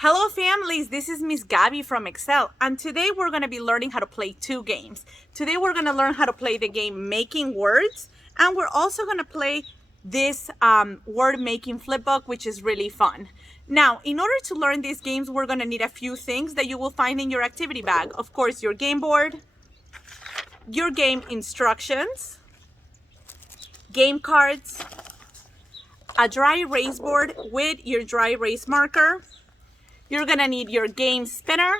Hello families, this is Miss Gaby from Excel, and today we're going to be learning how to play two games. Today we're going to learn how to play the game Making Words, and we're also going to play this word making flipbook, which is really fun. Now, in order to learn these games, we're going to need a few things that you will find in your activity bag. Of course, your game board, your game instructions, game cards, a dry erase board with your dry erase marker. You're gonna need your game spinner.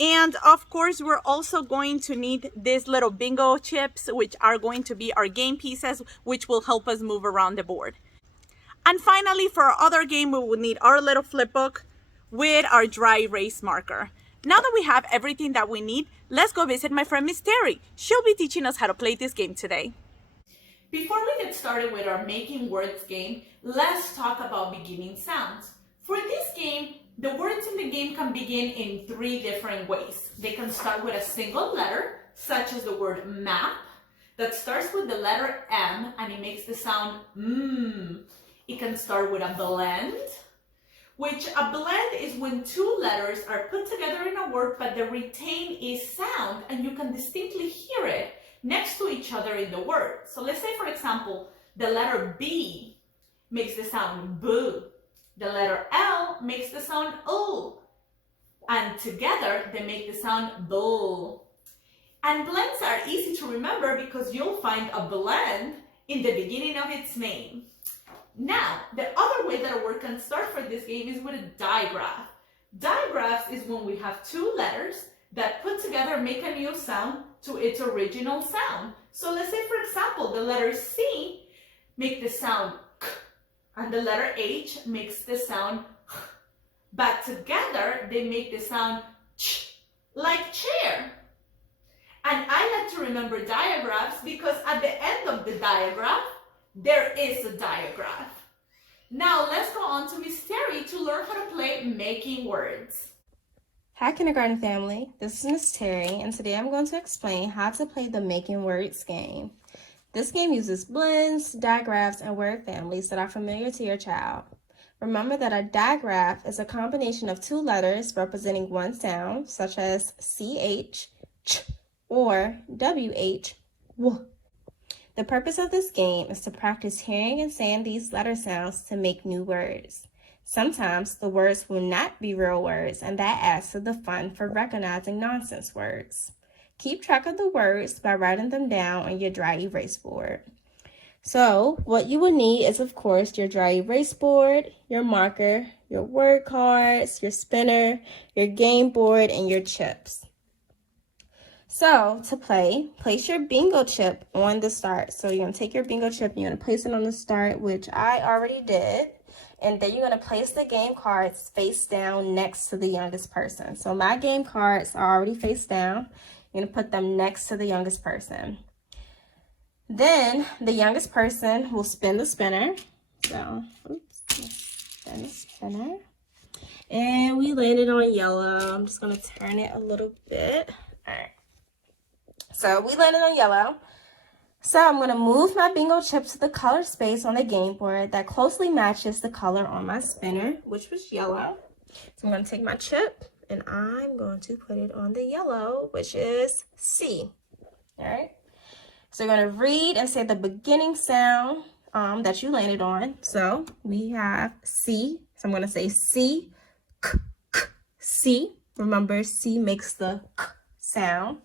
And of course, we're also going to need these little bingo chips, which are going to be our game pieces, which will help us move around the board. And finally, for our other game, we will need our little flip book with our dry erase marker. Now that we have everything that we need, let's go visit my friend Miss Terry. She'll be teaching us how to play this game today. Before we get started with our Making Words game, let's talk about beginning sounds. For this game, the words in the game can begin in three different ways. They can start with a single letter, such as the word map, that starts with the letter M and it makes the sound mm. It can start with a blend, which a blend is when two letters are put together in a word, but they retain a sound and you can distinctly hear it next to each other in the word. So let's say, for example, the letter B makes the sound B. The letter L makes the sound O, and together they make the sound bull. And blends are easy to remember because you'll find a blend in the beginning of its name. Now, the other way that a word can start for this game is with a digraph. Digraphs is when we have two letters that put together make a new sound to its original sound. So let's say, for example, the letter C make the sound K, and the letter H makes the sound H. But together, they make the sound Ch, like chair. And I like to remember diagraphs because at the end of the diagraph, there is a diagraph. Now, let's go on to Miss Terry to learn how to play Making Words. Hi kindergarten family, this is Miss Terry, and today I'm going to explain how to play the Making Words game. This game uses blends, digraphs, and word families that are familiar to your child. Remember that a digraph is a combination of two letters representing one sound, such as CH, ch, or WH, w. The purpose of this game is to practice hearing and saying these letter sounds to make new words. Sometimes the words will not be real words, and that adds to the fun for recognizing nonsense words. Keep track of the words by writing them down on your dry erase board. So what you will need is, of course, your dry erase board, your marker, your word cards, your spinner, your game board, and your chips. So to play, place your bingo chip on the start. So you're going to take your bingo chip and you're going to place it on the start, which I already did. And then you're going to place the game cards face down next to the youngest person. So my game cards are already face down. You're going to put them next to the youngest person. Then the youngest person will spin the spinner. So, spin the spinner. And we landed on yellow. I'm just going to turn it a little bit. All right. So we landed on yellow. So I'm going to move my bingo chip to the color space on the game board that closely matches the color on my spinner, which was yellow. So I'm going to take my chip and I'm going to put it on the yellow, which is C. All right. So you're going to read and say the beginning sound that you landed on. So we have C. So I'm going to say C, K, K, C. Remember, C makes the K sound.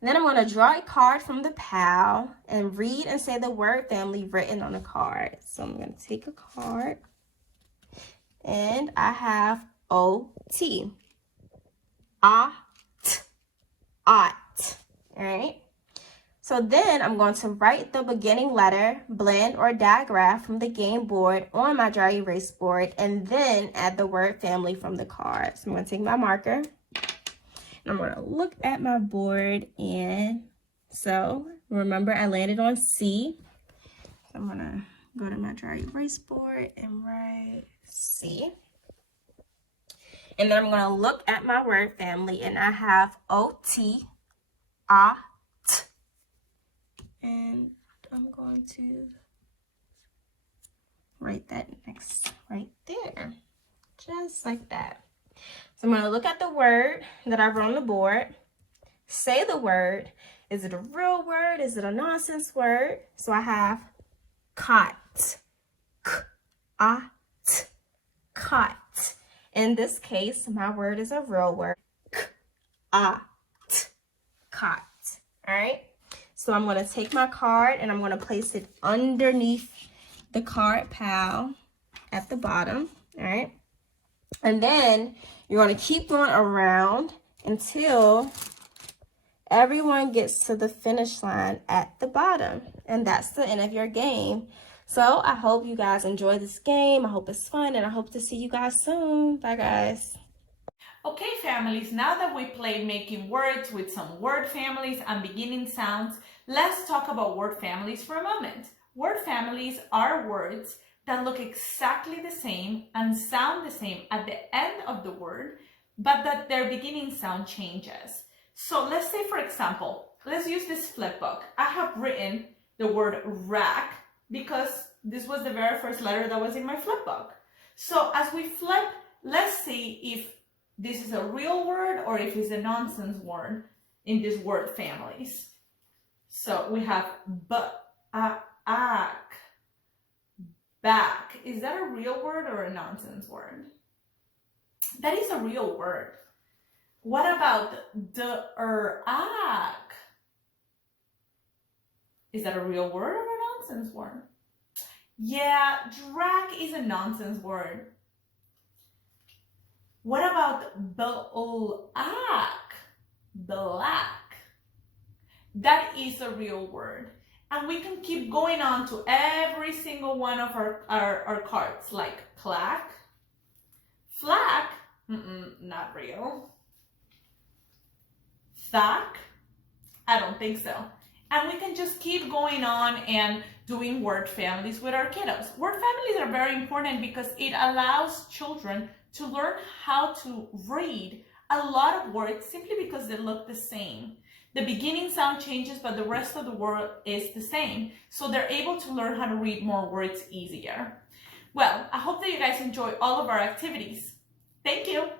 Then I'm going to draw a card from the pile and read and say the word family written on the card. So I'm going to take a card and I have O-T. A-T. Ot. All right. So then I'm going to write the beginning letter, blend, or digraph from the game board on my dry erase board and then add the word family from the card. So I'm going to take my marker. I'm going to look at my board, and so remember I landed on C. So I'm going to go to my dry erase board and write C. And then I'm going to look at my word family, and I have O-T, A-T. And I'm going to write that next right there. just like that. So I'm going to look at the word that I wrote on the board, say the word. Is it a real word? Is it a nonsense word? So I have cot, k-a-t, cot. In this case, my word is a real word, k-a-t, cot. All right. So I'm going to take my card and I'm going to place it underneath the card pile at the bottom. All right. And then you're going to keep going around until everyone gets to the finish line at the bottom. And that's the end of your game. So I hope you guys enjoy this game. I hope it's fun and I hope to see you guys soon. Bye, guys. Okay, families, now that we played making words with some word families and beginning sounds, let's talk about word families for a moment. Word families are words that look exactly the same and sound the same at the end of the word, but that their beginning sound changes. So let's say, for example, let's use this flip book. I have written the word rack because this was the very first letter that was in my flip book. So as we flip, let's see if this is a real word or if it's a nonsense word in these word families. So we have back. Back. Is that a real word or a nonsense word? That is a real word. What about ack? Is that a real word or a nonsense word? Yeah, drac is a nonsense word. What about black? Black. That is a real word. And we can keep going on to every single one of our cards, like plaque, flack, not real. Thack, I don't think so. And we can just keep going on and doing word families with our kiddos. Word families are very important because it allows children to learn how to read a lot of words simply because they look the same. The beginning sound changes, but the rest of the word is the same. So they're able to learn how to read more words easier. Well, I hope that you guys enjoy all of our activities. Thank you.